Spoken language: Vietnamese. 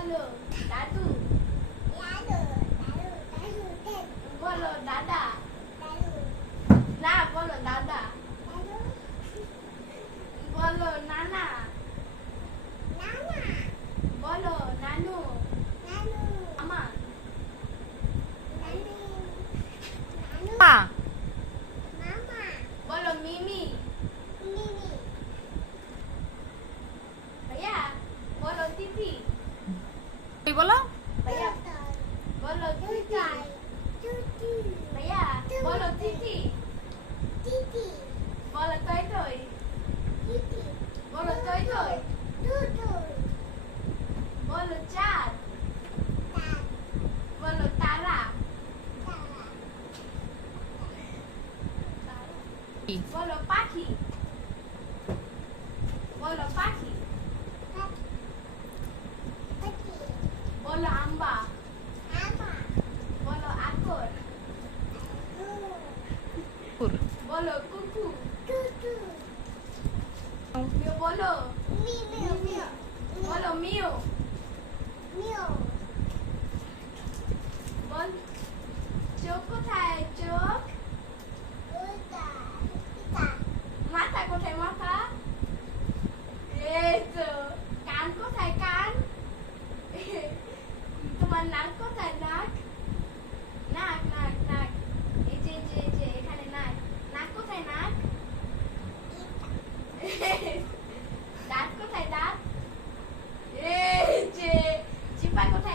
kepala dadu. Kepala dadu, dadu, dadu. Kepala dadah. bố lớn bố lớn chú chị chú chị bây giờ bố lớn chị chị chị chị bố lớn rồi chị chị bố lớn tới rồi chú chú bố lớn cha Follow Paki. Follow Paki. bola amba. amba. Bolo kuku. Kuku. Yo oh. bolo. Mimi.